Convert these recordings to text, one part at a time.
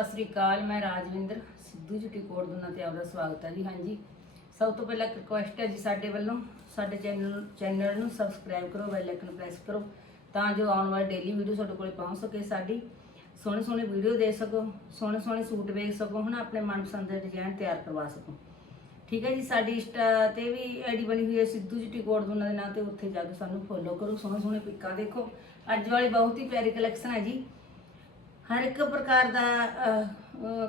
ਸਤਿ ਸ੍ਰੀ ਅਕਾਲ, ਮੈਂ ਰਾਜਵਿੰਦਰ, ਸਿੱਧੂ ਜੀ ਕੋਟ ਦੁਨਾ ਤੇ ਆਪਦਾ ਸਵਾਗਤ ਹੈ ਜੀ। ਹਾਂਜੀ, ਸਭ ਤੋਂ ਪਹਿਲਾਂ ਰਿਕੁਐਸਟ ਹੈ ਜੀ ਸਾਡੇ ਵੱਲੋਂ, ਸਾਡੇ ਚੈਨਲ ਚੈਨਲ ਨੂੰ ਸਬਸਕ੍ਰਾਈਬ ਕਰੋ ਬੈਲ ਆਈਕਨ ਪ੍ਰੈਸ ਕਰੋ, ਤਾਂ ਜੋ ਆਉਣ ਵਾਲੀ ਡੇਲੀ ਵੀਡੀਓ ਤੁਹਾਡੇ ਕੋਲੇ ਪਹੁੰਚ ਸਕੇ, ਸਾਡੀ ਸੋਹਣੇ ਸੋਹਣੇ ਵੀਡੀਓ ਦੇ ਸਕੋ, ਸੋਹਣੇ ਸੋਹਣੇ ਸੂਟ ਵੇਖ ਸਕੋ, ਹਨਾ, ਆਪਣੇ ਮਨਪਸੰਦ ਦੇ ਡਿਜ਼ਾਈਨ ਤਿਆਰ ਕਰਵਾ ਸਕੋ। ਠੀਕ ਹੈ ਜੀ, ਸਾਡੀ ਇੰਸਟਾ ਤੇ ਵੀ ਆਈਡੀ ਬਣੀ ਹੋਈ ਹੈ ਸਿੱਧੂ ਜੀ ਟਿਕੋੜ ਦੋਨਾਂ ਦੇ ਨਾਂ ਤੇ, ਉੱਥੇ ਜਾ ਕੇ ਸਾਨੂੰ ਫੋਲੋ ਕਰੋ, ਸੋਹਣੇ ਸੋਹਣੇ ਪਿੱਕਾਂ ਦੇਖੋ। ਅੱਜ ਵਾਲੀ ਬਹੁਤ ਹੀ ਪਿਆਰੀ ਕਲੈਕਸ਼ਨ ਹੈ ਜੀ। ਹਰ ਇੱਕ ਪ੍ਰਕਾਰ ਦਾ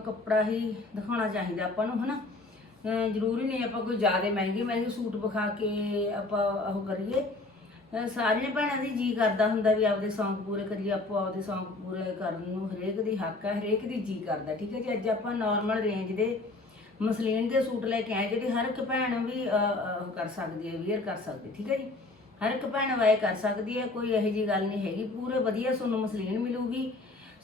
ਕੱਪੜਾ ਹੀ ਦਿਖਾਉਣਾ ਚਾਹੀਦਾ ਆਪਾਂ ਨੂੰ ਹਨਾ? ਅਹ, ਜ਼ਰੂਰੀ ਨਹੀਂ ਆਪਾਂ ਕੋਈ ਜ਼ਿਆਦਾ ਮਹਿੰਗੇ ਮਹਿੰਗੇ ਸੂਟ ਵਿਖਾ ਕੇ ਆਪਾਂ ਉਹ ਕਰੀਏ। ਸਾਰੀਆਂ ਭੈਣਾਂ ਦੀ ਜੀ ਕਰਦਾ ਹੁੰਦਾ ਵੀ ਆਪਦੇ ਸ਼ੌਂਕ ਪੂਰੇ ਕਰੀਏ ਆਪੋ ਆਪਦੇ ਸ਼ੌਂਕ ਪੂਰੇ ਕਰਨ ਨੂੰ ਹਰੇਕ ਦੀ ਹੱਕ ਹੈ ਹਰੇਕ ਦੀ ਜੀ ਕਰਦਾ ਠੀਕ ਹੈ ਜੀ? ਅੱਜ ਆਪਾਂ ਨਾਰਮਲ ਰੇਂਜ ਦੇ ਮਸਲੀਨ ਦੇ ਸੂਟ ਲੈ ਕੇ ਆਏ ਜਿਹੜੇ ਹਰ ਇੱਕ ਭੈਣ ਵੀ ਉਹ ਕਰ ਸਕਦੀ ਹੈ ਵੇਅਰ ਕਰ ਸਕਦੀ ਠੀਕ ਹੈ ਜੀ? ਹਰ ਇੱਕ ਭੈਣ ਵਾਏ ਕਰ ਸਕਦੀ ਹੈ ਕੋਈ ਇਹੋ ਜੀ ਗੱਲ ਨਹੀਂ ਹੈਗੀ ਪੂਰੇ ਵਧੀਆ ਤੁਹਾਨੂੰ ਮਸਲੀਨ ਮਿਲੂਗੀ।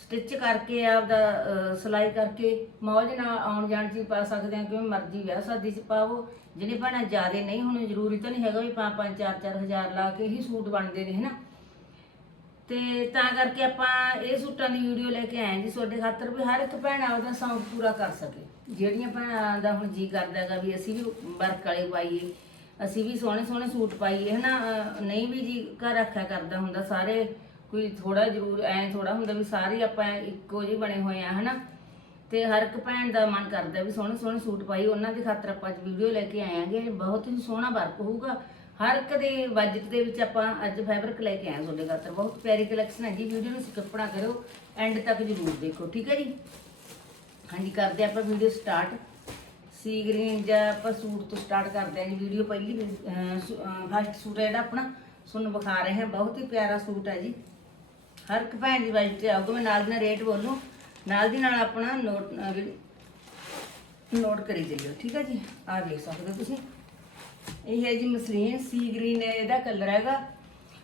ਸਟਿਚ ਕਰਕੇ ਆਪਦਾ ਸਿਲਾਈ ਕਰਕੇ ਮੌਜ ਨਾਲ ਆਉਣ ਜਾਣ ਚ ਪਾ ਸਕਦੇ ਆ ਕਿਵੇਂ ਮਰਜ਼ੀ ਵਿਆਹ ਸ਼ਾਦੀ ਚ ਪਾਵੋ। ਜਿਹੜੇ ਭੈਣਾਂ ਜ਼ਿਆਦੇ ਨਹੀਂ, ਹੁਣ ਜ਼ਰੂਰੀ ਤਾਂ ਨਹੀਂ ਹੈਗਾ ਵੀ 5-5 4-4 ਹਜ਼ਾਰ ਲਾ ਕੇ ਹੀ ਸੂਟ ਬਣਦੇ ਨੇ, ਹਨਾ। ਤੇ ਤਾਂ ਕਰਕੇ ਆਪਾਂ ਇਹ ਸੂਟਾਂ ਦੀ ਵੀਡੀਓ ਲੈ ਕੇ ਆਏ ਜੀ, ਤੁਹਾਡੇ ਖਾਤਰ ਵੀ ਹਰ ਇੱਕ ਭੈਣ ਆਪਦਾ ਸ਼ੌਂਕ ਪੂਰਾ ਕਰ ਸਕੇ। ਜਿਹੜੀਆਂ ਭੈਣਾਂ ਦਾ ਹੁਣ ਜੀ ਕਰਦਾ ਹੈਗਾ ਵੀ ਅਸੀਂ ਵੀ ਵਰਕ ਵਾਲੇ ਪਾਈਏ, ਅਸੀਂ ਵੀ ਸੋਹਣੇ ਸੋਹਣੇ ਸੂਟ ਪਾਈਏ, ਹਨਾ। ਅਹ, ਨਹੀਂ ਵੀ ਜੀ ਘਰ ਰੱਖਿਆ ਕਰਦਾ ਹੁੰਦਾ, ਸਾਰੇ ਕੋਈ ਥੋੜਾ ਜ਼ਰੂਰ, ਐ ਥੋੜਾ ਹੁੰਦਾ ਵੀ ਸਾਰੇ ਆਪਾਂ ਇੱਕੋ ਜਿਹੇ ਬਣੇ ਹੋਏ ਆ, ਹਨਾ? ਤੇ ਹਰ ਇੱਕ ਭੈਣ ਦਾ ਮਨ ਕਰਦਾ ਵੀ ਸੋਹਣੇ ਸੋਹਣੇ ਸੂਟ ਪਾਈ, ਉਹਨਾਂ ਦੀ ਖਾਤਰ ਆਪਾਂ ਅੱਜ ਵੀਡੀਓ ਲੈ ਕੇ ਆਏ ਆਂਗੇ ਬਹੁਤ ਹੀ ਸੋਹਣਾ ਵਰਕ ਹੋਊਗਾ। ਹਰ ਇੱਕ ਦੇ ਬਜਟ ਦੇ ਵਿੱਚ ਆਪਾਂ ਅੱਜ ਫੈਬਰਿਕ ਲੈ ਕੇ ਆਏ ਤੁਹਾਡੇ ਖਾਤਰ, ਬਹੁਤ ਪਿਆਰੀ ਕਲੈਕਸ਼ਨ ਹੈ ਜੀ, ਵੀਡੀਓ ਨੂੰ ਸਕਿਪ ਨਾ ਕਰਿਓ ਐਂਡ ਤੱਕ ਜ਼ਰੂਰ ਦੇਖੋ, ਠੀਕ ਹੈ ਜੀ? ਹਾਂਜੀ, ਕਰਦੇ ਆਪਾਂ ਵੀਡੀਓ ਸਟਾਰਟ ਸੀ ਗ੍ਰੀਨ ਜਾਂ ਆਪਾਂ ਸੂਟ ਤੋਂ ਸਟਾਰਟ ਕਰਦੇ ਹਾਂ ਜੀ, ਵੀਡੀਓ ਪਹਿਲੀ ਫਸਟ ਸੂਟ ਹੈ ਜਿਹੜਾ ਆਪਣਾ, ਤੁਹਾਨੂੰ ਵਿਖਾ ਰਹੇ ਹਾਂ, ਬਹੁਤ ਹੀ ਪਿਆਰਾ ਸੂਟ ਹੈ ਜੀ। ਹਰ ਇੱਕ ਭੈਣ ਦੀ ਬਜਟ ਤੇ ਆਊਗਾ, ਮੈਂ ਨਾਲ ਦੀ ਨਾਲ ਰੇਟ ਬੋਲੂ। ਨਾਲ ਦੀ ਨਾਲ ਆਪਣਾ ਨੋਟ ਨੋਟ ਕਰੀ ਜਾਈਓ ਠੀਕ ਹੈ ਜੀ? ਆਹ ਦੇਖ ਸਕਦੇ ਹੋ ਤੁਸੀਂ। ਇਹ ਹੈ ਜੀ ਮਸਲੀਨ ਸੀ ਗ੍ਰੀਨ ਇਹਦਾ ਕਲਰ ਹੈਗਾ।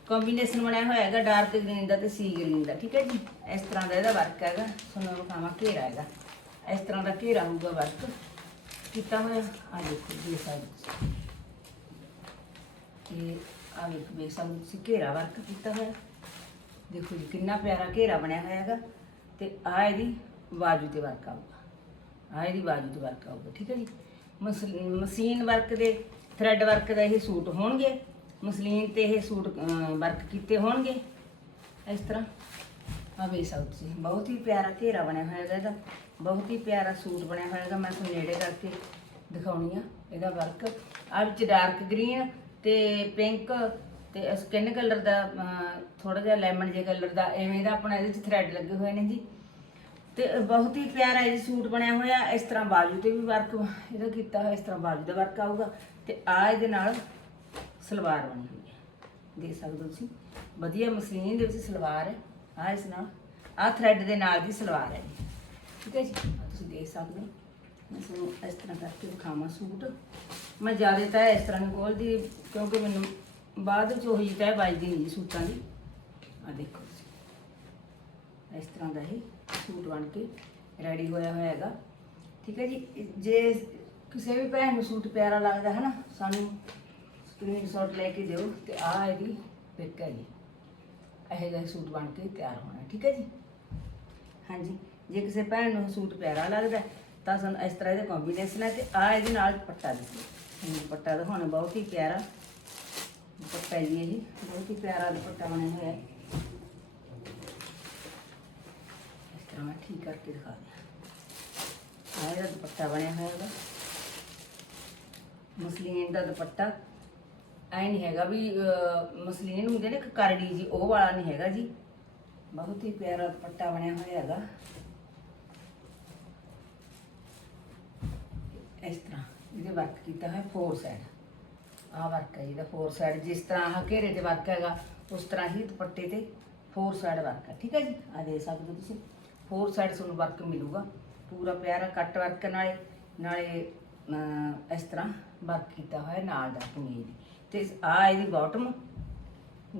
ਕੰਬੀਨੇਸ਼ਨ ਬਣਿਆ ਹੋਇਆ ਹੈਗਾ ਡਾਰਕ ਗ੍ਰੀਨ ਦਾ ਤੇ ਸੀ ਗ੍ਰੀਨ ਦਾ, ਠੀਕ ਹੈ ਜੀ? ਇਸ ਤਰ੍ਹਾਂ ਦਾ ਇਹਦਾ ਵਰਕ ਹੈਗਾ। ਤੁਹਾਨੂੰ ਵਿਖਾਵਾਂ ਘੇਰਾ ਹੈਗਾ ਇਸ ਤਰ੍ਹਾਂ ਦਾ ਘੇਰਾ ਹੋਊਗਾ ਵਰਕ ਕੀਤਾ ਹੋਇਆ? ਆ ਦੇਖੋ ਜੀ ਸਾਈਡ ਤੇ ਆ ਵੇਖ ਵੇਖ ਸਾਨੂੰ ਤੁਸੀਂ ਘੇਰਾ ਵਰਕ ਕੀਤਾ ਹੋਇਆ। ਦੇਖੋ ਜੀ, ਕਿੰਨਾ ਪਿਆਰਾ ਘੇਰਾ ਬਣਿਆ ਹੋਇਆ ਹੈਗਾ ਤੇ ਆ ਇਹਦੀ ਬਾਜੂ ਤੇ ਵਰਕ ਆਊਗਾ। ਆ ਇਹਦੀ ਬਾਜੂ ਤੇ ਵਰਕ ਆਊਗਾ, ਠੀਕ ਹੈ ਜੀ? ਮਸਲ- ਮਸ਼ੀਨ ਵਰਕ ਦੇ ਥਰੈਡ ਵਰਕ ਦਾ ਇਹ ਸੂਟ ਹੋਣਗੇ। ਮਸਲੀਨ ਤੇ ਇਹ ਸੂਟ ਵਰਕ ਕੀਤੇ ਹੋਣਗੇ। ਇਸ ਤਰ੍ਹਾਂ ਆ ਵੇਖ ਸਕਦੇ ਤੁਸੀਂ, ਬਹੁਤ ਹੀ ਪਿਆਰਾ ਘੇਰਾ ਬਣਿਆ ਹੋਇਆ ਹੈਗਾ ਇਹਦਾ। ਬਹੁਤ ਹੀ ਪਿਆਰਾ ਸੂਟ ਬਣਿਆ ਹੋਇਆ ਹੈਗਾ, ਮੈਂ ਤੁਹਾਨੂੰ ਨੇੜੇ ਕਰਕੇ ਦਿਖਾਉਣੀ ਆ ਇਹਦਾ ਵਰਕ ਆ ਵਿੱਚ ਡਾਰਕ ਗ੍ਰੀਨ ਤੇ ਪਿੰਕ ਤੇ ਸਕਿਨ ਕਲਰ ਦਾ ਥੋੜਾ ਜਿਹਾ ਲੈਮਨ ਜੇ ਕਲਰ ਦਾ, ਐਵੇਂ ਦਾ ਆਪਣਾ ਇਹਦੇ ਵਿੱਚ ਥ੍ਰੈਡ ਲੱਗੇ ਹੋਏ ਨੇ ਜੀ। ਤੇ ਬਹੁਤ ਹੀ ਪਿਆਰਾ ਇਹ ਸੂਟ ਬਣਿਆ ਹੋਇਆ, ਇਸ ਤਰ੍ਹਾਂ ਬਾਜੂ ਤੇ ਵੀ ਵਰਕ ਇਹਦਾ ਕੀਤਾ ਹੋਇਆ, ਇਸ ਤਰ੍ਹਾਂ ਬਾਜੂ ਦਾ ਵਰਕ ਆਊਗਾ। ਤੇ ਆ ਇਹਦੇ ਨਾਲ ਸਲਵਾਰ ਬਣੀ ਹੋਈ ਹੈ। ਦੇਖ ਸਕਦੇ ਹੋ ਤੁਸੀਂ, ਵਧੀਆ ਮਸ਼ੀਨ ਦੇ ਵਿੱਚ ਸਲਵਾਰ ਹੈ। ਆ ਇਸ ਨਾਲ, ਆ ਥ੍ਰੈਡ ਦੇ ਨਾਲ ਦੀ ਸਲਵਾਰ ਹੈ ਜੀ। ਠੀਕ ਹੈ ਜੀ? ਤੁਸੀਂ ਦੇਖ ਸਕਦੇ ਹੋ। ਮੈਂ ਤੁਹਾਨੂੰ ਇਸ ਤਰ੍ਹਾਂ ਕਰਕੇ ਵਿਖਾਵਾਂ ਸੂਟ। ਮੈਂ ਜ਼ਿਆਦਾ ਤਾਂ ਇਸ ਤਰ੍ਹਾਂ ਨਹੀਂ ਖੋਲਦੀ, ਕਿਉਂਕਿ ਮੈਨੂੰ ਬਾਅਦ ਵਿੱਚ ਉਹੀ ਤੈ ਵੱਜਦੀ ਨਹੀਂ ਜੀ ਸੂਟਾਂ ਦੀ। ਆ ਦੇਖੋ ਇਸ ਤਰ੍ਹਾਂ ਦਾ ਹੀ ਸੂਟ ਬਣ ਕੇ ਰੈਡੀ ਹੋਇਆ ਹੋਇਆ ਹੈਗਾ ਠੀਕ ਹੈ ਜੀ, ਜੇ ਕਿਸੇ ਵੀ ਭੈਣ ਨੂੰ ਸੂਟ ਪਿਆਰਾ ਲੱਗਦਾ ਹੈ ਨਾ ਸਾਨੂੰ ਸਕਰੀਨਸ਼ਾਟ ਲੈ ਕੇ ਦਿਓ ਤੇ ਆ ਇਹਦੀ ਪਿਕ ਹੈ ਜੀ। ਇਹ ਜਿਹਾ ਸੂਟ ਬਣ ਕੇ ਤਿਆਰ ਹੋਣਾ, ਠੀਕ ਹੈ ਜੀ? ਹਾਂਜੀ, ਜੇ ਕਿਸੇ ਭੈਣ ਨੂੰ ਸੂਟ ਪਿਆਰਾ ਲੱਗਦਾ, ਤਾਂ ਸਾਨੂੰ ਇਸ ਤਰ੍ਹਾਂ ਇਹਦਾ ਕੰਬੀਨੇਸ਼ਨ ਹੈ ਤੇ ਆ ਇਹਦੇ ਨਾਲ ਪੱਟਾ ਦੇਖੋ ਤੁਹਾਨੂੰ ਦੁਪੱਟਾ ਦਿਖਾਉਣਾ ਬਹੁਤ ਹੀ ਪਿਆਰਾ। ਦੁਪੱਟਾ ਜੀ। ਇਹ ਬਹੁਤ ਹੀ ਪਿਆਰਾ ਦੁਪੱਟਾ ਬਣਿਆ ਹੋਇਆ ਹੈ। ਇਸ ਤਰ੍ਹਾਂ ਮੈਂ ਠੀਕ ਕਰਕੇ ਦਿਖਾ ਦਿਆਂ। ਆਹ ਇਹਦਾ ਦੁਪੱਟਾ ਬਣਿਆ ਹੋਇਆ ਹੈਗਾ ਮਸਲੀਨ ਦਾ ਦੁਪੱਟਾ। ਐ ਨਹੀਂ ਹੈਗਾ ਵੀ ਮਸਲੀਨ ਹੁੰਦੇ ਨੇ ਇੱਕ ਕਰੜੀ ਜੀ, ਉਹ ਵਾਲਾ ਨਹੀਂ ਹੈਗਾ ਜੀ। ਬਹੁਤ ਹੀ ਪਿਆਰਾ ਦੁਪੱਟਾ ਬਣਿਆ ਹੋਇਆ ਹੈਗਾ। ਇਸ ਤਰ੍ਹਾਂ ਇਹਦੇ ਵਰਕ ਕੀਤਾ ਹੈ ਫੋਰ ਸਾਈਡ ਆਹ ਵਰਕ ਹੈ ਇਹਦਾ ਫੋਰ ਸਾਈਡ ਜਿਸ ਤਰ੍ਹਾਂ ਆਹ ਘੇਰੇ ਤੇ ਵਰਕ ਹੈਗਾ, ਉਸ ਤਰ੍ਹਾਂ ਹੀ ਦੁਪੱਟੇ ਤੇ ਫੋਰ ਸਾਈਡ ਵਰਕ ਹੈ, ਠੀਕ ਹੈ ਜੀ? ਆ ਦੇ ਸਕਦੇ ਹੋ ਤੁਸੀਂ ਫੋਰ ਸਾਈਡ ਤੁਹਾਨੂੰ ਵਰਕ ਮਿਲੂਗਾ, ਪੂਰਾ ਪਿਆਰਾ ਕੱਟ ਵਰਕ ਨਾਲੇ ਨਾਲੇ ਇਸ ਤਰ੍ਹਾਂ ਵਰਕ ਕੀਤਾ ਹੋਇਆ ਨਾਲ ਦਾ ਕਮੀਜ਼ ਦੀ। ਤੇ ਆ ਇਹਦੀ ਬਾਟਮ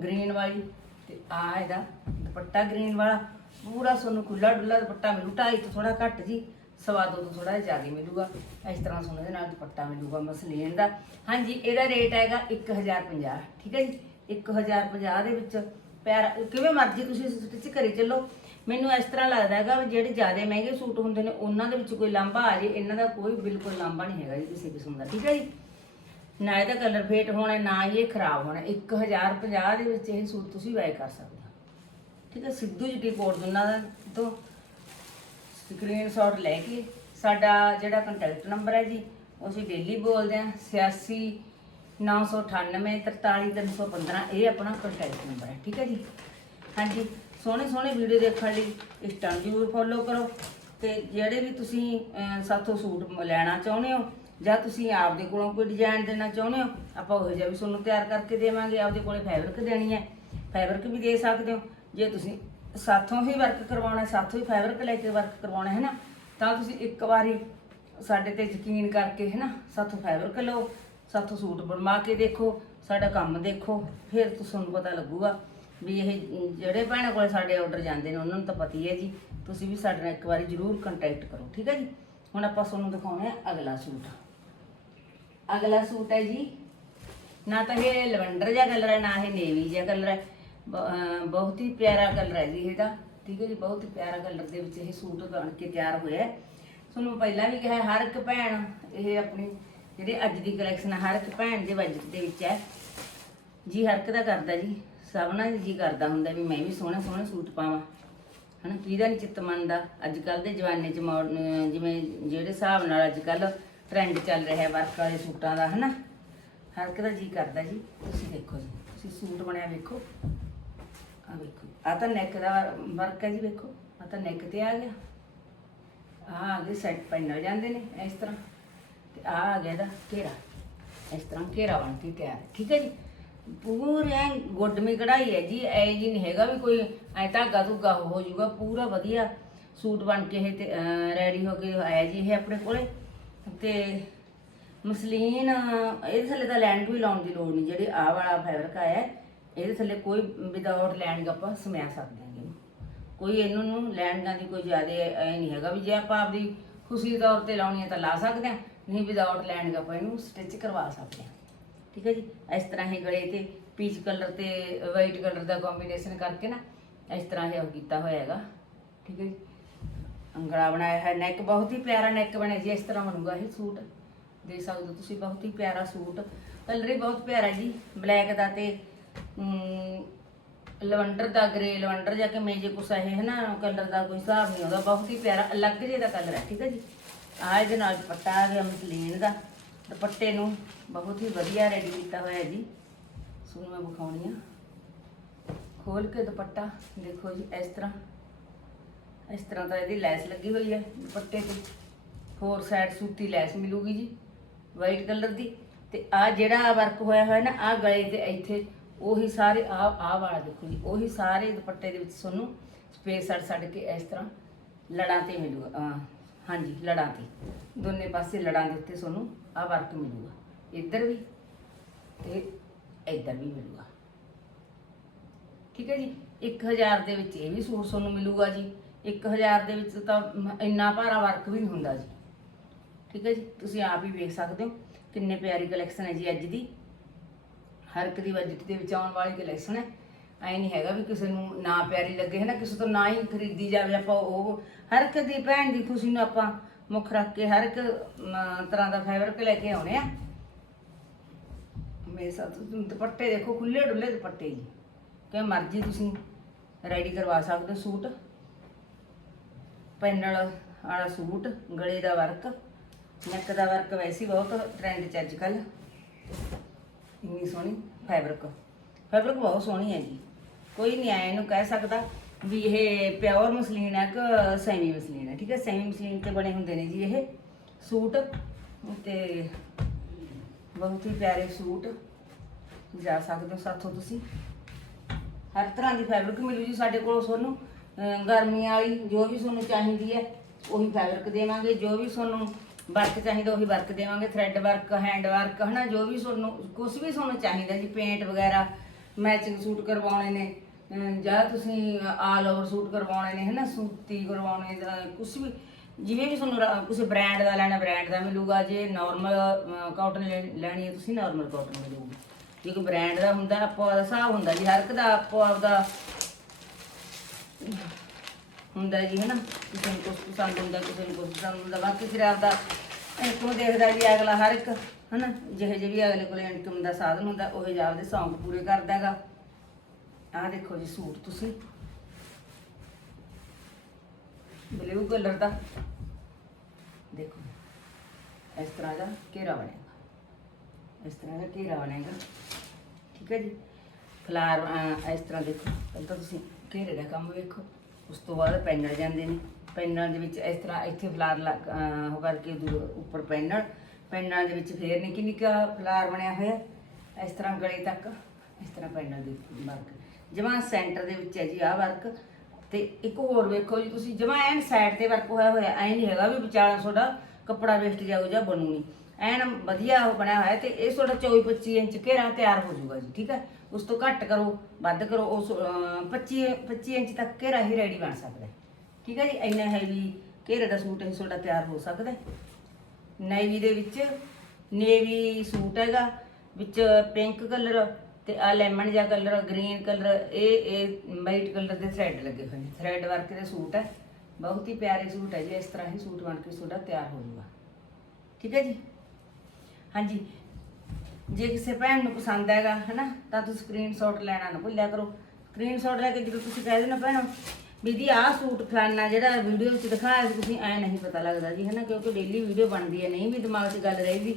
ਗ੍ਰੀਨ ਵਾਲੀ, ਤੇ ਆ ਇਹਦਾ ਦੁਪੱਟਾ ਗ੍ਰੀਨ ਵਾਲਾ, ਪੂਰਾ ਤੁਹਾਨੂੰ ਖੁੱਲਾ ਡੁੱਲਾ ਦੁਪੱਟਾ ਮਿਲੂ, ਢਾਈ ਤੋਂ ਥੋੜਾ ਘੱਟ ਜੀ। ਸਵਾ ਦੋ ਤੋਂ ਥੋੜਾ ਜ਼ਿਆਦਾ ਮਿਲੂਗਾ, ਇਸ ਤਰ੍ਹਾਂ ਸੋਹਣੇ ਦੇ ਨਾਲ ਦੁਪੱਟਾ ਮਿਲੂਗਾ ਮਸਲੀਨ ਦਾ। ਹਾਂਜੀ, ਇਹਦਾ ਰੇਟ ਹੈਗਾ 1050 ਠੀਕ ਹੈ ਜੀ? 1050 ਦੇ ਵਿੱਚ ਪੈਰ, ਕਿਵੇਂ ਮਰਜ਼ੀ ਤੁਸੀਂ ਸਟਿਚ ਕਰੀ ਚੱਲੋ। ਮੈਨੂੰ ਇਸ ਤਰ੍ਹਾਂ ਲੱਗਦਾ ਹੈਗਾ ਵੀ ਜਿਹੜੇ ਜ਼ਿਆਦਾ ਮਹਿੰਗੇ ਸੂਟ ਹੁੰਦੇ ਨੇ, ਉਹਨਾਂ ਦੇ ਵਿੱਚ ਕੋਈ ਲਾਂਭਾ ਆ ਜੇ, ਇਹਨਾਂ ਦਾ ਕੋਈ ਬਿਲਕੁਲ ਲਾਂਭਾ ਨਹੀਂ ਹੈਗਾ ਜੀ ਕਿਸੇ ਕਿਸਮ ਦਾ, ਠੀਕ ਹੈ ਜੀ? ਨਾ ਇਹਦਾ ਕਲਰ ਫੇਟ ਹੋਣਾ, ਨਾ ਹੀ ਇਹ ਖਰਾਬ ਹੋਣਾ। 1050 ਦੇ ਵਿੱਚ ਇਹ ਸੂਟ ਤੁਸੀਂ ਵਾਏ ਕਰ ਸਕਦੇ ਹੋ। ਠੀਕ ਹੈ, ਸਿੱਧੂ ਜੀ ਕੋਡ ਦੋਨਾਂ ਦਾ ਤੋਂ? ਸਕਰੀਨਸ਼ਾਟ ਲੈ ਕੇ ਸਾਡਾ ਜਿਹੜਾ ਕੰਟੈਕਟ ਨੰਬਰ ਹੈ ਜੀ, ਉਹ ਅਸੀਂ ਡੇਲੀ ਬੋਲਦੇ ਹਾਂ 86 998 43315 ਇਹ ਆਪਣਾ ਕੰਟੈਕਟ ਨੰਬਰ ਹੈ, ਠੀਕ ਹੈ ਜੀ? ਹਾਂਜੀ, ਸੋਹਣੇ ਸੋਹਣੇ ਵੀਡੀਓ ਦੇਖਣ ਲਈ ਇੰਸਟਾ ਜ਼ਰੂਰ ਫੋਲੋ ਕਰੋ ਤੇ ਜਿਹੜੇ ਵੀ ਤੁਸੀਂ ਸਾਥੋਂ ਸੂਟ ਲੈਣਾ ਚਾਹੁੰਦੇ ਹੋ ਜਾਂ ਤੁਸੀਂ ਆਪਦੇ ਕੋਲੋਂ ਕੋਈ ਡਿਜ਼ਾਈਨ ਦੇਣਾ ਚਾਹੁੰਦੇ ਹੋ, ਆਪਾਂ ਉਹ ਜਿਹਾ ਵੀ ਤੁਹਾਨੂੰ ਤਿਆਰ ਕਰਕੇ ਦੇਵਾਂਗੇ, ਆਪਦੇ ਕੋਲੇ ਫੈਬਰਿਕ ਦੇਣੀ ਹੈ ਫੈਬਰਿਕ ਵੀ ਦੇ ਸਕਦੇ ਹੋ, ਜੇ ਤੁਸੀਂ ਸਾਥੋਂ ਹੀ ਵਰਕ ਕਰਵਾਉਣਾ, ਸਾਥੋਂ ਹੀ ਫੈਬਰਿਕ ਲੈ ਕੇ ਵਰਕ ਕਰਵਾਉਣਾ, ਹੈ ਨਾ? ਤਾਂ ਤੁਸੀਂ ਇੱਕ ਵਾਰੀ ਸਾਡੇ ਤੇ ਯਕੀਨ ਕਰਕੇ, ਹੈ ਨਾ? ਸਾਥੋਂ ਫੈਬਰਿਕ ਲਓ, ਸਾਥੋਂ ਸੂਟ ਬਣਵਾ ਕੇ ਦੇਖੋ, ਸਾਡਾ ਕੰਮ ਦੇਖੋ, ਫਿਰ ਤੁਹਾਨੂੰ ਪਤਾ ਲੱਗੂਗਾ ਵੀ ਇਹ ਜਿਹੜੇ ਭੈਣਾਂ ਕੋਲ ਸਾਡੇ ਆਰਡਰ ਜਾਂਦੇ ਨੇ, ਉਹਨਾਂ ਨੂੰ ਤਾਂ ਪਤੀ ਹੈ ਜੀ। ਤੁਸੀਂ ਵੀ ਸਾਡੇ ਨਾਲ ਇੱਕ ਵਾਰੀ ਜ਼ਰੂਰ ਕੰਟੈਕਟ ਕਰੋ, ਠੀਕ ਹੈ ਜੀ? ਹੁਣ ਆਪਾਂ ਤੁਹਾਨੂੰ ਦਿਖਾਉਣੇ ਆ ਅਗਲਾ ਸੂਟ। ਅਗਲਾ ਸੂਟ ਹੈ ਜੀ, ਨਾ ਤਾਂ ਇਹ ਲਵੈਂਡਰ ਜਿਹਾ ਕਲਰ ਹੈ, ਨਾ ਇਹ ਨੇਵੀ ਜਿਹਾ ਕਲਰ ਹੈ। ਬਹੁਤ ਹੀ ਪਿਆਰਾ ਕਲਰ ਹੈ ਜੀ ਇਹਦਾ। ਠੀਕ ਹੈ ਜੀ, ਬਹੁਤ ਹੀ ਪਿਆਰਾ ਕਲਰ ਦੇ ਵਿੱਚ ਇਹ ਸੂਟ ਬਣ ਕੇ ਤਿਆਰ ਹੋਇਆ ਤੁਹਾਨੂੰ ਪਹਿਲਾਂ ਵੀ ਕਿਹਾ, ਹਰ ਇੱਕ ਭੈਣ ਇਹ ਆਪਣੀ ਜਿਹੜੇ ਅੱਜ ਦੀ ਕਲੈਕਸ਼ਨ ਹਰ ਇੱਕ ਭੈਣ ਦੇ ਬਜਟ ਦੇ ਵਿੱਚ ਹੈ। ਜੀ ਹਰ ਇੱਕ ਦਾ ਕਰਦਾ ਜੀ। ਸਭ ਨਾਲ ਜੀ ਕਰਦਾ ਹੁੰਦਾ ਵੀ ਮੈਂ ਵੀ ਸੋਹਣੇ ਸੋਹਣੇ ਸੂਟ ਪਾਵਾਂ। ਹਨਾ, ਕਿਹਦਾ ਨਹੀਂ ਚਿੱਤ ਮੰਨਦਾ? ਅੱਜ ਕੱਲ ਦੇ ਜਵਾਨੇ ਚ ਮਾਡਰਨ ਜਿਵੇਂ ਜਿਹੜੇ ਹਿਸਾਬ ਨਾਲ ਅੱਜ ਕੱਲ ਟ੍ਰੈਂਡ ਚੱਲ ਰਿਹਾ ਵਰਕ ਵਾਲੇ ਸੂਟਾਂ ਦਾ, ਹਨਾ? ਹਰ ਇੱਕ ਦਾ ਜੀ ਕਰਦਾ ਜੀ। ਤੁਸੀਂ ਦੇਖੋ ਜੀ, ਤੁਸੀਂ ਸੂਟ ਬਣਿਆ ਵੇਖੋ। ਆ ਵੇਖੋ। ਆ ਤਾਂ ਨੈਕ ਦਾ ਵਰਕ ਹੈ ਜੀ ਵੇਖੋ। ਆ ਤਾਂ ਨੈਕ ਤੇ ਆ ਗਿਆ। ਆ ਆ ਗਏ ਸੈੱਟ ਹੋ ਜਾਂਦੇ ਨੇ ਇਸ ਤਰ੍ਹਾਂ। ਤੇ ਆ ਆ ਗਿਆ ਦਾ ਘੇਰਾ। ਇਸ ਤਰ੍ਹਾਂ ਘੇਰਾ ਬਣ ਕੇ ਤਿਆਰ। ਠੀਕ ਹੈ ਜੀ? ਪੂਰੇ ਐਂ ਗੁੱਡਮੀ ਕਢਾਈ ਹੈ ਜੀ। ਐ ਜੀ ਨਹੀਂ ਹੈਗਾ ਵੀ ਕੋਈ ਐ ਧਾਗਾ ਧੁਗਾ ਹੋ ਜਾਊਗਾ। ਪੂਰਾ ਵਧੀਆ ਸੂਟ ਬਣ ਕੇ ਇਹ ਤੇ ਰੈਡੀ ਹੋ ਕੇ ਆਇਆ ਜੀ ਇਹ ਆਪਣੇ ਕੋਲੇ। ਤੇ ਮਸਲੀਨ, ਇਹਦੇ ਥੱਲੇ ਤਾਂ ਲੈਂਡ ਵੀ ਲਾਉਣ ਦੀ ਲੋੜ ਨਹੀਂ। ਜਿਹੜੇ ਆਹ ਵਾਲਾ ਫੈਬਰਿਕ ਆਇਆ ਇਹਦੇ ਥੱਲੇ ਕੋਈ ਵਿਦਆਊਟ ਲੈਂਡ ਆਪਾਂ ਸਮਿਆ ਸਕਦੇ ਹਾਂ ਇਹਨੂੰ ਕੋਈ ਇਹਨੂੰ ਨੂੰ ਲੈਂਡਾਂ ਦੀ ਕੋਈ ਜ਼ਿਆਦਾ ਐ ਨਹੀਂ ਹੈਗਾ ਵੀ ਜੇ ਆਪਾਂ ਆਪਦੀ ਖੁਸ਼ੀ ਦੇ ਤੌਰ ਤੇ ਲਾਉਣੀ ਹੈ ਤਾਂ ਲਾ ਸਕਦੇ ਹਾਂ, ਨਹੀਂ ਵਿਦਆਊਟ ਲੈਂਡ ਆਪਾਂ ਇਹਨੂੰ ਸਟਿਚ ਕਰਵਾ ਸਕਦੇ ਹਾਂ। ਠੀਕ ਹੈ ਜੀ? ਇਸ ਤਰ੍ਹਾਂ ਹੀ ਗਲੇ ਤੇ ਪੀਚ ਕਲਰ ਤੇ ਵਾਈਟ ਕਲਰ ਦਾ ਕੰਬੀਨੇਸ਼ਨ ਕਰਕੇ ਨਾ, ਇਸ ਤਰ੍ਹਾਂ ਇਹ ਕੀਤਾ ਹੋਇਆ ਹੈਗਾ। ਠੀਕ ਹੈ ਜੀ? ਅੰਗੜਾ ਬਣਾਇਆ ਹੈ ਨੈਕ ਬਹੁਤ ਹੀ ਪਿਆਰਾ ਨੈਕ ਬਣਿਆ ਜੀ, ਇਸ ਤਰ੍ਹਾਂ ਬਣੂਗਾ ਇਹ ਸੂਟ। ਦੇਖ ਸਕਦੇ ਹੋ ਤੁਸੀਂ, ਬਹੁਤ ਹੀ ਪਿਆਰਾ ਸੂਟ। ਕਲਰ ਹੀ ਬਹੁਤ ਪਿਆਰਾ ਜੀ ਬਲੈਕ ਦਾ ਤੇ ਲਵੰਡਰ ਦਾ ਗ੍ਰੇ ਲਵੰਡਰ ਜਾਂ ਕਿਵੇਂ ਜੇ ਕੁਛ ਇਹ ਹੈ ਨਾ ਕਲਰ ਦਾ ਕੋਈ ਹਿਸਾਬ ਨਹੀਂ ਉਹਦਾ ਬਹੁਤ ਹੀ ਪਿਆਰਾ, ਅਲੱਗ ਜਿਹੇ ਦਾ ਕਲਰ ਹੈ, ਠੀਕ ਹੈ ਜੀ। ਆ ਇਹਦੇ ਨਾਲ ਦੁਪੱਟਾ ਆ ਗਿਆ, ਮਸਲੀਨ ਦਾ। ਦੁਪੱਟੇ ਨੂੰ ਬਹੁਤ ਹੀ ਵਧੀਆ ਰੈਡੀ ਕੀਤਾ ਹੋਇਆ ਜੀ। ਸੁਣ ਮੈਂ ਵਿਖਾਉਣੀ ਆ। ਖੋਲ ਕੇ ਦੁਪੱਟਾ, ਦੇਖੋ ਜੀ, ਇਸ ਤਰ੍ਹਾਂ। ਇਸ ਤਰ੍ਹਾਂ ਦਾ ਇਹਦੀ ਲੈਸ ਲੱਗੀ ਹੋਈ ਹੈ, ਦੁਪੱਟੇ ਤੇ। ਫੋਰ ਸਾਈਡ ਸੂਤੀ ਲੈਸ ਮਿਲੂਗੀ ਜੀ ਵਾਈਟ ਕਲਰ ਦੀ। ਤੇ ਆ ਜਿਹੜਾ ਵਰਕ ਹੋਇਆ ਹੋਇਆ ਨਾ ਆ ਗਲੇ ਤੇ ਇੱਥੇ ਉਹੀ ਸਾਰੇ ਆ ਆ ਵਾਲਾ ਦੇਖੋ ਜੀ, ਉਹੀ ਸਾਰੇ ਦੁਪੱਟੇ ਦੇ ਵਿੱਚ ਤੁਹਾਨੂੰ ਸਪੇਸ ਛੱਡ ਛੱਡ ਕੇ ਇਸ ਤਰ੍ਹਾਂ ਲੜਾਂ ਤੇ ਮਿਲੂਗਾ। ਹਾਂਜੀ, ਲੜਾਂ ਤੇ। ਦੋਨੇ ਪਾਸੇ ਲੜਾਂ ਦੇ ਉੱਤੇ ਤੁਹਾਨੂੰ ਆ ਵਰਕ ਮਿਲੂਗਾ। ਇੱਧਰ ਵੀ ਤੇ ਇੱਧਰ ਵੀ ਮਿਲੂਗਾ। ਠੀਕ ਹੈ ਜੀ? 1000 ਦੇ ਵਿੱਚ ਇਹ ਵੀ ਸੂਟ ਤੁਹਾਨੂੰ ਮਿਲੂਗਾ ਜੀ। 1000 ਦੇ ਵਿੱਚ ਤਾਂ ਇੰਨਾ ਭਾਰਾ ਵਰਕ ਵੀ ਨਹੀਂ ਹੁੰਦਾ ਜੀ। ਠੀਕ ਹੈ ਜੀ? ਤੁਸੀਂ ਆਪ ਹੀ ਵੇਖ ਸਕਦੇ ਹੋ ਕਿੰਨੇ ਪਿਆਰੀ ਕਲੈਕਸ਼ਨ ਹੈ ਜੀ ਅੱਜ ਦੀ। ਹਰ ਇੱਕ ਦੀ ਬਜਟ ਦੇ ਵਿੱਚ ਆਉਣ ਵਾਲੀ ਕਲੈਕਸ਼ਨ ਹੈ। ਐ ਨਹੀਂ ਹੈਗਾ ਵੀ ਕਿਸੇ ਨੂੰ ਨਾ ਪਿਆਰੀ ਲੱਗੇ ਹੈ ਨਾ ਕਿਸੇ ਤੋਂ ਨਾ ਹੀ ਖਰੀਦੀ ਜਾਵੇ ਆਪਾਂ ਉਹ। ਹਰ ਇੱਕ ਦੀ ਭੈਣ ਦੀ ਖੁਸ਼ੀ ਨੂੰ ਆਪਾਂ ਮੁੱਖ ਰੱਖ ਕੇ ਹਰ ਇੱਕ ਤਰ੍ਹਾਂ ਦਾ ਫੈਬਰਿਕ ਲੈ ਕੇ ਆਉਣੇ ਆ। ਮੇਰੇ ਸਾਥ ਦੁਪੱਟੇ ਦੇਖੋ ਖੁੱਲੇ ਡੁੱਲੇ ਦੁਪੱਟੇ ਜੀ। ਕਿ ਮਰਜ਼ੀ ਤੁਸੀਂ ਰੈਡੀ ਕਰਵਾ ਸਕਦੇ ਹੋ ਸੂਟ। ਪੈਨਲ ਵਾਲਾ ਸੂਟ, ਗਲੇ ਦਾ ਵਰਕ ਨੈਕ ਦਾ ਵਰਕ ਵੈਸੇ ਬਹੁਤ ਟ੍ਰੈਂਡ 'ਚ ਅੱਜ ਕੱਲ ਇੰਨੀ ਸੋਹਣੀ ਫੈਬਰਿਕ ਫੈਬਰਿਕ ਬਹੁਤ ਸੋਹਣੀ ਹੈ ਜੀ। ਕੋਈ ਨਹੀਂ ਆਇਆ ਇਹਨੂੰ ਕਹਿ ਸਕਦਾ ਵੀ ਇਹ ਪਿਓਰ ਮਸਲੀਨ ਹੈ ਕਿ ਸੈਮੀ ਮਸਲੀਨ ਹੈ, ਠੀਕ ਹੈ? ਸੈਮੀ ਮਸਲੀਨ ਤੇ ਬਣੇ ਹੁੰਦੇ ਨੇ ਜੀ ਇਹ ਸੂਟ। ਤੇ ਬਹੁਤ ਹੀ ਪਿਆਰੇ ਸੂਟ। ਜਾ ਸਕਦੇ ਹੋ ਸਾਥੋਂ ਤੁਸੀਂ। ਹਰ ਤਰ੍ਹਾਂ ਦੀ ਫੈਬਰਿਕ ਮਿਲੂ ਜੀ ਸਾਡੇ ਕੋਲ ਤੁਹਾਨੂੰ ਗਰਮੀ ਵਾਲੀ ਜੋ ਵੀ ਤੁਹਾਨੂੰ ਚਾਹੀਦੀ ਹੈ, ਉਹੀ ਫੈਬਰਿਕ ਦੇਵਾਂਗੇ। ਜੋ ਵੀ ਤੁਹਾਨੂੰ ਵਰਕ ਚਾਹੀਦਾ, ਉਹੀ ਵਰਕ ਦੇਵਾਂਗੇ ਥ੍ਰੈਡ ਵਰਕ ਹੈਂਡ ਵਰਕ ਹਨਾ, ਜੋ ਵੀ ਤੁਹਾਨੂੰ ਕੁਝ ਵੀ ਤੁਹਾਨੂੰ ਚਾਹੀਦਾ ਜੀ ਪੇਂਟ ਵਗੈਰਾ ਮੈਚਿੰਗ ਸੂਟ ਕਰਵਾਉਣੇ ਨੇ ਜਾਂ ਤੁਸੀਂ ਆਲ ਓਵਰ ਸੂਟ ਕਰਵਾਉਣੇ ਨੇ, ਹਨਾ, ਸੂਤੀ ਕਰਵਾਉਣੇ ਕੁਝ ਵੀ, ਜਿਵੇਂ ਵੀ ਤੁਹਾਨੂੰ ਕਿਸੇ ਬ੍ਰਾਂਡ ਦਾ ਲੈਣਾ ਬ੍ਰਾਂਡ ਦਾ ਮਿਲੂਗਾ, ਜੇ ਨਾਰਮਲ ਕਾਟਨ ਲੈਣੀ ਹੈ, ਤੁਸੀਂ ਨਾਰਮਲ ਕਾਟਨ ਮਿਲੂਗੀ। ਜੇ ਕੋਈ ਬ੍ਰਾਂਡ ਦਾ ਹੁੰਦਾ ਆਪੋ ਦਾ ਹਿਸਾਬ ਹੁੰਦਾ ਜੀ, ਹਰ ਇੱਕ ਦਾ ਆਪੋ ਆਪਦਾ ਹੁੰਦਾ ਜੀ, ਹਨਾ? ਕਿਸੇ ਨੂੰ ਕੁਛ ਪਸੰਦ ਹੁੰਦਾ, ਕਿਸੇ ਨੂੰ ਕੁਛ ਪਸੰਦ ਹੁੰਦਾ। ਬਾਕੀ ਫਿਰ ਆਪਦਾ ਇਨਕਮ ਦੇਖਦਾ ਜੀ, ਅਗਲਾ ਹਰ ਇੱਕ, ਹਨਾ? ਜਿਹੇ ਜਿਹੇ ਵੀ ਅਗਲੇ ਕੋਲ ਇਨਕਮ ਦਾ ਸਾਧਨ ਹੁੰਦਾ, ਉਹ ਜਿਹਾ ਆਪਦੇ ਸ਼ੌਂਕ ਪੂਰੇ ਕਰਦਾ ਹੈਗਾ। ਆਹ ਦੇਖੋ ਜੀ ਸੂਟ ਤੁਸੀਂ। ਬਲੂ ਕਲਰ ਦਾ। ਦੇਖੋ, ਇਸ ਤਰ੍ਹਾਂ ਦਾ ਘੇਰਾ ਬਣੇਗਾ। ਇਸ ਤਰ੍ਹਾਂ ਦਾ ਘੇਰਾ ਬਣੇਗਾ। ਠੀਕ ਹੈ ਜੀ? ਫਲਾਰ ਇਸ ਤਰ੍ਹਾਂ ਦੇਖੋ, ਪਹਿਲਾਂ ਤੁਸੀਂ ਘੇਰੇ ਦਾ ਕੰਮ ਵੇਖੋ। ਉਸ ਤੋਂ ਬਾਅਦ ਪੈਨਲ ਜਾਂਦੇ ਨੇ। ਪੈਨਲ ਦੇ ਵਿੱਚ ਇਸ ਤਰ੍ਹਾਂ ਇੱਥੇ ਫਲਾਰ ਲੱਗ- ਕਰਕੇ ਦੂ- ਉੱਪਰ ਪੈਨਲ। ਪੈਨਲ ਦੇ ਵਿੱਚ ਫੇਰ ਨਿੱਕੀ ਨਿੱਕਾ ਫਲਾਰ ਬਣਿਆ ਹੋਇਆ। ਇਸ ਤਰ੍ਹਾਂ ਗਲੇ ਤੱਕ, ਇਸ ਤਰ੍ਹਾਂ ਪੈਨਲ ਦੇ ਵਰਕ ਜਮਾਂ ਸੈਂਟਰ ਦੇ ਵਿੱਚ ਹੈ ਜੀ ਆਹ ਵਰਕ ਤੇ ਇੱਕ ਹੋਰ ਵੇਖੋ ਜੀ ਤੁਸੀਂ, ਜਮਾਂ ਐਨ ਸਾਈਡ ਤੇ ਵਰਕ ਹੋਇਆ ਹੋਇਆ, ਐ ਨਹੀਂ ਹੈਗਾ ਵੀ ਵਿਚਾਲਾ ਤੁਹਾਡਾ ਕੱਪੜਾ ਵੇਸਟ ਜਾਊ ਜਾਂ ਬਣੂ ਨਹੀਂ ਐਨ ਵਧੀਆ ਉਹ ਬਣਿਆ ਹੋਇਆ ਤੇ ਇਹ ਤੁਹਾਡਾ 24 25 ਇੰਚ ਘੇਰਾ ਤਿਆਰ ਹੋ ਜਾਊਗਾ ਜੀ ਠੀਕ ਹੈ? ਉਸ ਤੋਂ ਘੱਟ ਕਰੋ ਵੱਧ ਕਰੋ ਉਸ ਅਹ, 25 25 ਇੰਚ ਤੱਕ ਘੇਰਾ ਹੀ ਰੈਡੀ ਬਣ ਸਕਦਾ ਠੀਕ ਹੈ ਜੀ? ਇੰਨਾ ਹੈਵੀ ਘੇਰੇ ਦਾ ਸੂਟ ਇਹ ਤੁਹਾਡਾ ਤਿਆਰ ਹੋ ਸਕਦਾ ਹੈ। ਨੇਵੀ ਦੇ ਵਿੱਚ ਨੇਵੀ ਸੂਟ ਹੈਗਾ ਵਿੱਚ ਪਿੰਕ ਕਲਰ ਤੇ ਆ ਲੈਮਨ ਜਿਹਾ ਕਲਰ ਗ੍ਰੀਨ ਕਲਰ ਇਹ ਇਹ ਵਾਈਟ ਕਲਰ ਦੇ ਥ੍ਰੈਡ ਲੱਗੇ ਹੋਏ ਨੇ। ਥ੍ਰੈਡ ਵਰਕ ਦੇ ਸੂਟ ਹੈ। ਬਹੁਤ ਹੀ ਪਿਆਰੇ ਸੂਟ ਹੈ ਜੀ ਇਸ ਤਰ੍ਹਾਂ ਹੀ ਸੂਟ ਬਣ ਕੇ ਤੁਹਾਡਾ ਤਿਆਰ ਹੋ ਜਾਊਗਾ। ਠੀਕ ਹੈ ਜੀ? ਹਾਂਜੀ। ਜੇ ਕਿਸੇ ਭੈਣ ਨੂੰ ਪਸੰਦ ਹੈਗਾ, ਹਨਾ, ਤਾਂ ਤੁਸੀਂ ਸਕਰੀਨਸ਼ਾਟ ਲੈਣਾ ਨਾ ਭੁੱਲਿਆ ਕਰੋ। ਸਕਰੀਨਸ਼ਾਟ ਲੈ ਕੇ ਜਦੋਂ ਤੁਸੀਂ ਕਹਿ ਦੇਣਾ ਭੈਣ ਵੀਦੀ ਆਹ ਸੂਟ ਫਲਾਨਾ ਜਿਹੜਾ ਵੀਡੀਓ ਵਿੱਚ ਦਿਖਾਇਆ ਸੀ, ਤੁਸੀਂ ਐ ਨਹੀਂ ਪਤਾ ਲੱਗਦਾ ਜੀ, ਹਨਾ, ਕਿਉਂਕਿ ਡੇਲੀ ਵੀਡੀਓ ਬਣਦੀ ਹੈ, ਨਹੀਂ ਵੀ ਦਿਮਾਗ 'ਚ ਗੱਲ ਰਹੇਗੀ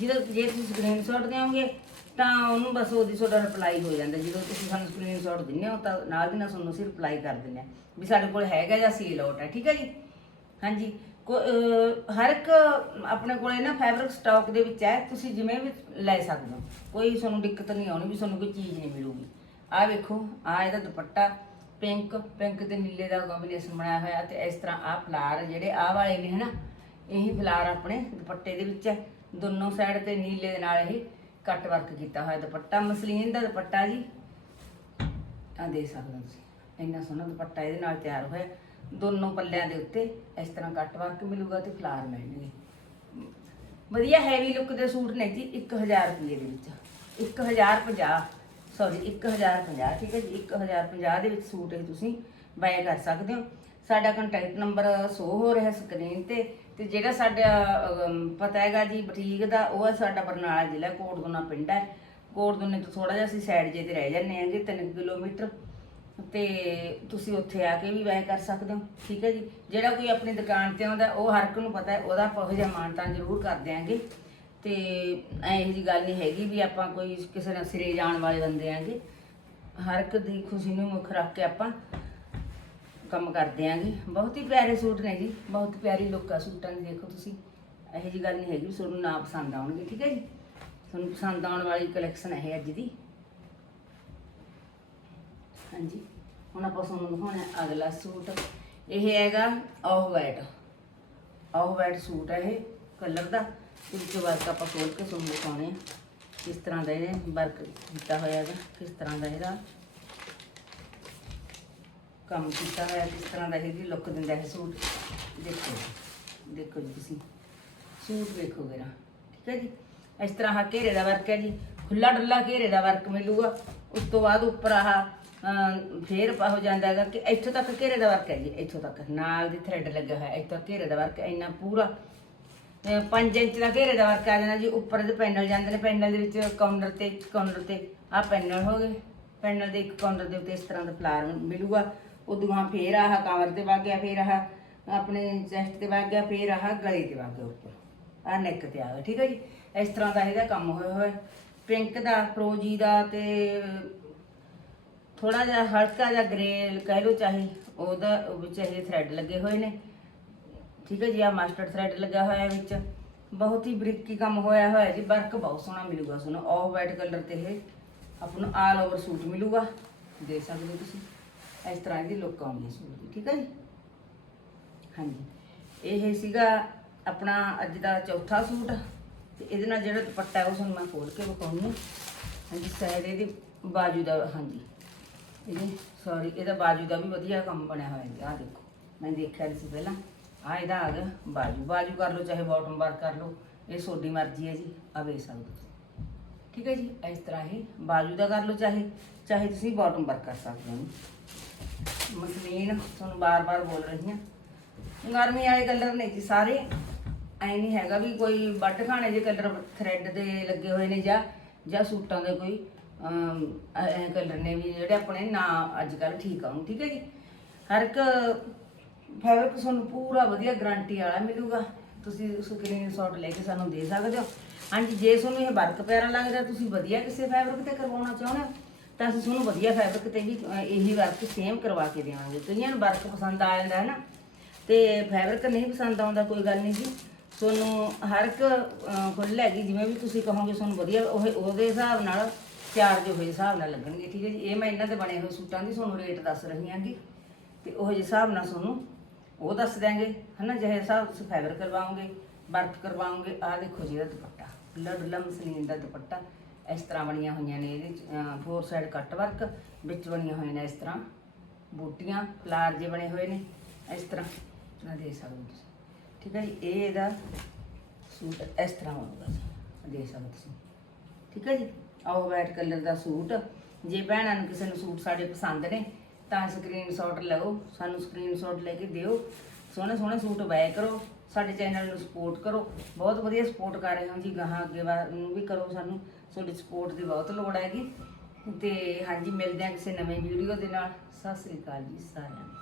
ਜਦੋਂ, ਜੇ ਤੁਸੀਂ ਸਕਰੀਨਸ਼ਾਟ ਦਿਓਗੇ, ਤਾਂ ਉਹਨੂੰ ਬਸ ਉਹਦੀ ਤੁਹਾਡਾ ਰਿਪਲਾਈ ਹੋ ਜਾਂਦਾ। ਜਦੋਂ ਤੁਸੀਂ ਸਾਨੂੰ ਸਕਰੀਨਸ਼ਾਟ ਦਿੰਦੇ ਹੋ, ਤਾਂ ਨਾਲ ਦੀ ਨਾਲ ਤੁਹਾਨੂੰ ਅਸੀਂ ਰਿਪਲਾਈ ਕਰ ਦਿੰਦੇ ਹਾਂ, ਵੀ ਸਾਡੇ ਕੋਲ ਹੈਗਾ ਜਾਂ ਸੇਲ ਆਊਟ ਹੈ, ਠੀਕ ਹੈ ਜੀ? ਹਾਂਜੀ। ਕੋ- ਅਹ ਹਰ ਇੱਕ ਆਪਣੇ ਕੋਲੇ ਨਾ ਫੈਬਰਿਕ ਸਟਾਕ ਦੇ ਵਿੱਚ ਹੈ, ਤੁਸੀਂ ਜਿਵੇਂ ਵੀ ਲੈ ਸਕਦੇ ਹੋ। ਕੋਈ ਤੁਹਾਨੂੰ ਦਿੱਕਤ ਨਹੀਂ ਆਉਣੀ ਵੀ ਤੁਹਾਨੂੰ ਕੋਈ ਚੀਜ਼ ਨਹੀਂ ਮਿਲੂਗੀ। ਆਹ ਵੇਖੋ, ਆਹ ਇਹਦਾ ਦੁਪੱਟਾ ਪਿੰਕ ਪਿੰਕ ਤੇ ਨੀਲੇ ਦਾ ਕੰਬੀਨੇਸ਼ਨ ਬਣਾਇਆ ਹੋਇਆ ਤੇ ਇਸ ਤਰ੍ਹਾਂ ਆਹ ਫਲਾਰ ਜਿਹੜੇ ਆਹ ਵਾਲੇ ਨੇ, ਹਨਾ? ਇਹੀ ਫਲਾਰ ਆਪਣੇ ਦੁਪੱਟੇ ਦੇ ਵਿੱਚ ਹੈ। ਦੋਨੋਂ ਸਾਈਡ ਤੇ ਨੀਲੇ ਦੇ ਨਾਲ ਇਹ ਕੱਟ ਵਰਕ ਕੀਤਾ ਹੋਇਆ ਦੁਪੱਟਾ। ਮਸਲੀਨ ਦਾ ਦੁਪੱਟਾ ਜੀ ਆ ਦੇ ਸਕਦੇ ਹੋ ਤੁਸੀਂ। ਇੰਨਾ ਸੋਹਣਾ ਦੁਪੱਟਾ ਇਹਦੇ ਨਾਲ ਤਿਆਰ ਹੋਇਆ। ਦੋਨੋਂ ਪੱਲਿਆਂ ਦੇ ਉੱਤੇ ਇਸ ਤਰ੍ਹਾਂ ਕੱਟ ਵਰਕ ਮਿਲੂਗਾ ਤੇ ਫਲਾਰ ਮਿਲਣਗੇ। ਵਧੀਆ ਹੈਵੀ ਲੁੱਕ ਦੇ ਸੂਟ ਨੇ ਜੀ 1000 ਰੁਪਏ ਦੇ ਵਿੱਚ। 1050 ਸੌਰੀ 1050 ਠੀਕ ਹੈ ਜੀ 1050 ਦੇ ਵਿੱਚ ਸੂਟ ਇਹ ਤੁਸੀਂ ਬਾਏ ਕਰ ਸਕਦੇ ਹੋ। ਸਾਡਾ ਕੰਟੈਕਟ ਨੰਬਰ ਸ਼ੋ ਹੋ ਰਿਹਾ ਸਕਰੀਨ ਤੇ ਤੇ ਜਿਹੜਾ ਸਾਡਾ ਪਤਾ ਹੈਗਾ ਜੀ, ਬਟੀਕ ਦਾ, ਉਹ ਹੈ ਸਾਡਾ ਬਰਨਾਲਾ ਜ਼ਿਲ੍ਹਾ ਕੋਟਦੁਨਾ ਪਿੰਡ ਹੈ। ਕੋਟਦੁਨੇ ਤੋਂ ਥੋੜਾ ਜਿਹਾ ਅਸੀਂ ਸਾਈਡ ਜੇ ਤੇ ਰਹਿ ਜਾਂਦੇ ਹਾਂਗੇ 3 ਕਿਲੋਮੀਟਰ। ਤੇ ਤੁਸੀਂ ਉੱਥੇ ਆ ਕੇ ਵੀ ਬਾਏ ਕਰ ਸਕਦੇ ਹੋ, ਠੀਕ ਹੈ ਜੀ? ਜਿਹੜਾ ਕੋਈ ਆਪਣੀ ਦੁਕਾਨ ਤੇ ਆਉਂਦਾ, ਉਹ ਹਰ ਇੱਕ ਨੂੰ ਪਤਾ ਹੈ, ਉਹਦਾ ਆਪਾਂ ਉਹ ਜਿਹਾ ਮਾਨਤਾਂ ਜ਼ਰੂਰ ਕਰ ਦਿਆਂਗੇ। ਤੇ ਇਹੋ ਇਹ ਜੀ ਗੱਲ ਨਹੀਂ ਹੈਗੀ ਵੀ ਆਪਾਂ ਕੋਈ ਕਿਸੇ ਨਾਲ ਸਿਰੇ ਜਾਣ ਵਾਲੇ ਬੰਦੇ ਆਂਗੇ। ਹਰ ਇੱਕ ਦੀ ਖੁਸ਼ੀ ਨੂੰ ਮੁੱਖ ਰੱਖ ਕੇ ਆਪਾਂ ਕੰਮ ਕਰਦੇ ਆਂਗੇ ਬਹੁਤ ਹੀ ਪਿਆਰੇ ਸੂਟ ਨੇ ਜੀ, ਬਹੁਤ ਪਿਆਰੀ ਲੁੱਕ ਆ ਸੂਟਾਂ ਦੀ, ਦੇਖੋ ਤੁਸੀਂ। ਇਹੋ ਜੀ ਗੱਲ ਨਹੀਂ ਹੈਗੀ ਵੀ ਤੁਹਾਨੂੰ ਨਾ ਪਸੰਦ ਆਉਣਗੇ, ਠੀਕ ਹੈ ਜੀ? ਤੁਹਾਨੂੰ ਪਸੰਦ ਆਉਣ ਵਾਲੀ ਕਲੈਕਸ਼ਨ ਹੈ ਅੱਜ ਦੀ। ਹਾਂਜੀ। ਹੁਣ ਆਪਾਂ ਤੁਹਾਨੂੰ ਦਿਖਾਉਣਾ ਅਗਲਾ ਸੂਟ। ਇਹ ਹੈਗਾ off white off white suit ਹੈ ਇਹ ਕਲਰ ਦਾ। ਇਸ ਤੋਂ ਵਰਕ ਆਪਾਂ ਖੋਲ ਕੇ ਤੁਹਾਨੂੰ ਦਿਖਾਉਣੇ ਆ। ਕਿਸ ਤਰ੍ਹਾਂ ਦਾ ਇਹ ਵਰਕ ਕੀਤਾ ਹੋਇਆ ਹੈਗਾ ਕਿਸ ਤਰ੍ਹਾਂ ਦਾ ਇਹਦਾ ਕੰਮ ਕੀਤਾ ਹੋਇਆ, ਕਿਸ ਤਰ੍ਹਾਂ ਦਾ ਇਹਦੀ ਲੁੱਕ ਦਿੰਦਾ ਹੈ ਸੂਟ। ਦੇਖੋ ਦੇਖੋ ਜੀ ਤੁਸੀਂ। ਸੂਟ ਵੇਖੋ ਮੇਰਾ ਠੀਕ ਹੈ ਜੀ? ਇਸ ਤਰ੍ਹਾਂ ਆ ਘੇਰੇ ਦਾ ਵਰਕ ਹੈ ਜੀ। ਖੁੱਲਾ ਡੁੱਲਾ ਘੇਰੇ ਦਾ ਵਰਕ ਮਿਲੂਗਾ। ਉਸ ਤੋਂ ਬਾਅਦ ਉੱਪਰ ਆਹ ਅਮ, ਫੇਰ ਹੋ ਜਾਂਦਾ ਹੈਗਾ ਕਿ ਇੱਥੋਂ ਤੱਕ ਘੇਰੇ ਦਾ ਵਰਕ ਹੈ ਜੀ ਇੱਥੋਂ ਤੱਕ। ਨਾਲ ਦੀ ਥ੍ਰੈਡ ਲੱਗਿਆ ਹੋਇਆ ਇੱਥੋਂ ਤੱਕ ਘੇਰੇ ਦਾ ਵਰਕ ਇੰਨਾ ਪੂਰਾ। 5 ਇੰਚ ਦਾ ਘੇਰੇ ਦਾ ਵਰਕ ਆ ਜਾਂਦਾ ਜੀ ਉੱਪਰ ਦੇ ਪੈਨਲ ਜਾਂਦੇ ਨੇ ਪੈਨਲ ਦੇ ਵਿੱਚ ਕਾਊਂਟਰ ਤੇ ਕਾਊਂਟਰ ਤੇ। ਆਹ ਪੈਨਲ ਹੋ ਗਏ। ਪੈਨਲ ਦੇ ਇੱਕ ਕਾਊਂਟਰ ਦੇ ਉੱਤੇ ਇਸ ਤਰ੍ਹਾਂ ਦਾ ਫਲਾਰ ਮਿਲੂਗਾ। ਉਦੋਂ ਆ ਫੇਰ ਆਹ ਕਵਰ ਤੇ ਵਗ ਗਿਆ ਫੇਰ ਆਹ ਆਪਣੇ ਚੈਸਟ ਤੇ ਵਗ ਗਿਆ ਫੇਰ ਆਹ ਗਲੇ ਤੇ ਵਗ ਗਿਆ ਉੱਪਰ। ਆਹ ਨੈਕ ਤੇ ਆ ਗਿਆ ਠੀਕ ਹੈ ਜੀ? ਇਸ ਤਰ੍ਹਾਂ ਦਾ ਇਹਦਾ ਕੰਮ ਹੋਇਆ ਹੋਇਆ। ਪਿੰਕ ਦਾ ਫਰੋਜੀ ਦਾ ਤੇ ਥੋੜਾ ਜਿਹਾ ਹਲਕਾ ਜਿਹਾ ਗ੍ਰੇ ਕਹਿ ਲਓ ਚਾਹੇ, ਉਹਦਾ ਵਿੱਚ ਇਹ ਥ੍ਰੈਡ ਲੱਗੇ ਹੋਏ ਨੇ। ਠੀਕ ਹੈ ਜੀ ਆ ਮਾਸਟਰਡ ਥ੍ਰੈਡ ਲੱਗਾ ਹੋਇਆ ਵਿੱਚ। ਬਹੁਤ ਹੀ ਬਰੀਕੀ ਕੰਮ ਹੋਇਆ ਹੋਇਆ ਜੀ, ਵਰਕ ਬਹੁਤ ਸੋਹਣਾ ਮਿਲੂਗਾ ਤੁਹਾਨੂੰ। ਆਫ ਵਾਈਟ ਕਲਰ ਤੇ ਇਹ ਆਪਾਂ ਨੂੰ ਆਲ ਓਵਰ ਸੂਟ ਮਿਲੂਗਾ। ਦੇ ਸਕਦੇ ਹੋ ਤੁਸੀਂ। ਇਸ ਤਰ੍ਹਾਂ ਦੀ ਲੁੱਕ ਆਉਂਦੀ ਹੈ ਸੂਟ ਦੀ, ਠੀਕ ਹੈ ਜੀ? ਹਾਂਜੀ। ਇਹ ਸੀਗਾ ਆਪਣਾ ਅੱਜ ਦਾ ਚੌਥਾ ਸੂਟ। ਤੇ ਇਹਦੇ ਨਾਲ ਜਿਹੜਾ ਦੁਪੱਟਾ ਉਹ ਤੁਹਾਨੂੰ ਮੈਂ ਖੋਲ ਕੇ ਵਿਖਾਉਂਦੀ ਹਾਂ। ਹਾਂਜੀ ਸ਼ਾਇਦ ਇਹਦੀ ਬਾਜੂ ਦਾ, ਹਾਂਜੀ। ਇਹਦੇ ਸੌਰੀ ਇਹਦਾ ਬਾਜੂ ਦਾ ਵੀ ਵਧੀਆ ਕੰਮ ਬਣਿਆ ਹੋਇਆ ਜੀ, ਆਹ ਦੇਖੋ। ਮੈਂ ਦੇਖਿਆ ਨਹੀਂ ਸੀ ਪਹਿਲਾਂ। ਆ ਇਹਦਾ ਆ ਗਿਆ ਬਾਜੂ। ਬਾਜੂ ਕਰ ਲਓ, ਚਾਹੇ ਬਾਟਮ ਵਰਕ ਕਰ ਲਓ। ਇਹ ਤੁਹਾਡੀ ਮਰਜ਼ੀ ਹੈ ਜੀ ਆ ਵੇਖ ਸਕਦੇ ਹੋ। ਠੀਕ ਹੈ ਜੀ, ਇਸ ਤਰ੍ਹਾਂ ਹੀ ਬਾਜੂ ਦਾ ਕਰ ਲਓ, ਚਾਹੇ ਚਾਹੇ ਤੁਸੀਂ ਬਾਟਮ ਵਰਕ ਕਰ ਸਕਦੇ ਹੋ। ਮਸਲੀਨ ਤੁਹਾਨੂੰ ਬਾਰ-ਬਾਰ ਬੋਲ ਰਹੀ ਹਾਂ। ਗਰਮੀ ਵਾਲੇ ਕਲਰ ਨੇ ਜੀ ਸਾਰੇ। ਐ ਨਹੀਂ ਹੈਗਾ ਵੀ ਕੋਈ ਵੱਡ ਖਾਣੇ ਜੇ ਕਲਰ ਥ੍ਰੈਡ ਦੇ ਲੱਗੇ ਹੋਏ ਨੇ ਜਾਂ ਜਾਂ ਸੂਟਾਂ ਦੇ ਕੋਈ। ਐ ਕਲਰ ਨੇ ਵੀ ਜਿਹੜੇ ਆਪਣੇ ਨਾ ਅੱਜ ਕੱਲ ਠੀਕ ਆਉਣ ਠੀਕ ਹੈ ਜੀ। ਹਰ ਇੱਕ ਫੈਬਰਿਕ ਤੁਹਾਨੂੰ ਪੂਰਾ ਵਧੀਆ ਗਾਰੰਟੀ ਵਾਲਾ ਮਿਲੂਗਾ। ਤੁਸੀਂ ਸਕਰੀਨਸ਼ਾਟ ਲੈ ਕੇ ਸਾਨੂੰ ਦੇ ਸਕਦੇ ਹੋ। ਹਾਂਜੀ ਜੇ ਤੁਹਾਨੂੰ ਇਹ ਵਰਕ ਪਿਆਰਾ ਲੱਗਦਾ ਤੁਸੀਂ ਵਧੀਆ ਕਿਸੇ ਫੈਬਰਿਕ ਤੇ ਕਰਵਾਉਣਾ ਚਾਹੁੰਦੇ ਹੋ ਤਾਂ ਅਸੀਂ ਤੁਹਾਨੂੰ ਵਧੀਆ ਫੈਬਰਿਕ ਤੇ ਵੀ ਇਹੀ ਵਰਕ ਸੇਮ ਕਰਵਾ ਕੇ ਦੇਵਾਂਗੇ। ਕਈਆਂ ਨੂੰ ਵਰਕ ਪਸੰਦ ਆ ਜਾਂਦਾ ਹੈ ਨਾ ਤੇ ਫੈਬਰਿਕ ਨਹੀਂ ਪਸੰਦ ਆਉਂਦਾ ਕੋਈ ਗੱਲ ਨਹੀਂ ਜੀ। ਤੁਹਾਨੂੰ ਹਰ ਇੱਕ ਅਹ, ਖੁੱਲ੍ਹ ਹੈਗੀ ਜਿਵੇਂ ਵੀ ਤੁਸੀਂ ਕਹੋਗੇ ਤੁਹਾਨੂੰ ਵਧੀਆ ਉਹ ਉਹਦੇ ਹਿਸਾਬ ਨਾਲ ਚਾਰਜ ਹੋਏ ਹਿਸਾਬ ਨਾਲ ਲੱਗਣਗੇ, ਠੀਕ ਹੈ ਜੀ? ਇਹ ਮੈਂ ਇਹਨਾਂ ਦੇ ਬਣੇ ਹੋਏ ਸੂਟਾਂ ਦੀ ਤੁਹਾਨੂੰ ਰੇਟ ਦੱਸ ਰਹੀ ਹਾਂਗੀ। ਤੇ ਉਹ ਜਿਹੇ ਹਿਸਾਬ ਨਾਲ ਤੁਹਾਨੂੰ ਉਹ ਦੱਸ ਦਿਆਂਗੇ, ਹਨਾ? ਜਿਹੇ ਹਿਸਾਬ ਤੁਸੀਂ ਫਾਈਬਰ ਕਰਵਾਓਗੇ ਵਰਕ ਕਰਵਾਓਗੇ, ਆਹ ਦੇਖੋ ਜੀ ਇਹਦਾ ਦੁਪੱਟਾ। ਲੜ ਲੰਮ ਸਲੀਨ ਦਾ ਦੁਪੱਟਾ। ਇਸ ਤਰ੍ਹਾਂ ਬਣੀਆਂ ਹੋਈਆਂ ਨੇ ਇਹਦੇ ਫੋਰ ਸਾਈਡ ਕੱਟ ਵਰਕ ਵਿੱਚ ਬਣੀਆਂ ਹੋਈਆਂ ਨੇ ਇਸ ਤਰ੍ਹਾਂ ਬੂਟੀਆਂ ਫਲਾਰ ਜੇ ਬਣੇ ਹੋਏ ਨੇ। ਇਸ ਤਰ੍ਹਾਂ ਆ ਦੇਖ ਸਕਦੇ ਹੋ ਤੁਸੀਂ। ਠੀਕ ਹੈ ਜੀ? ਇਹ ਇਹਦਾ ਸੂਟ ਇਸ ਤਰ੍ਹਾਂ ਬਣੂਗਾ। ਦੇ ਸਕਦੇ ਤੁਸੀਂ। ਠੀਕ ਹੈ ਜੀ? ਆਹ ਵਾਈਟ ਕਲਰ ਦਾ ਸੂਟ। ਜੇ ਭੈਣਾਂ ਨੂੰ ਕਿਸੇ ਨੂੰ ਸੂਟ ਸਾਡੇ ਪਸੰਦ ਨੇ, ਤਾਂ ਸਕਰੀਨਸ਼ਾਟ ਲਓ, ਸਾਨੂੰ ਸਕਰੀਨਸ਼ਾਟ ਲੈ ਕੇ ਦਿਓ। ਸੋਹਣੇ ਸੋਹਣੇ ਸੂਟ ਬਾਏ ਕਰੋ, ਸਾਡੇ ਚੈਨਲ ਨੂੰ ਸਪੋਰਟ ਕਰੋ। ਬਹੁਤ ਵਧੀਆ ਸਪੋਰਟ ਕਰ ਰਹੇ ਹੋ ਜੀ, ਗਾਹਾਂ ਅੱਗੇ ਵਾ- ਨੂੰ ਵੀ ਕਰੋ ਸਾਨੂੰ। ਤੁਹਾਡੀ ਸਪੋਰਟ ਦੀ ਬਹੁਤ ਲੋੜ ਹੈਗੀ। ਤੇ ਹਾਂਜੀ, ਮਿਲਦੇ ਹਾਂ ਕਿਸੇ ਨਵੇਂ ਵੀਡੀਓ ਦੇ ਨਾਲ। ਸਤਿ ਸ੍ਰੀ ਅਕਾਲ ਜੀ ਸਾਰਿਆਂ ਨੂੰ।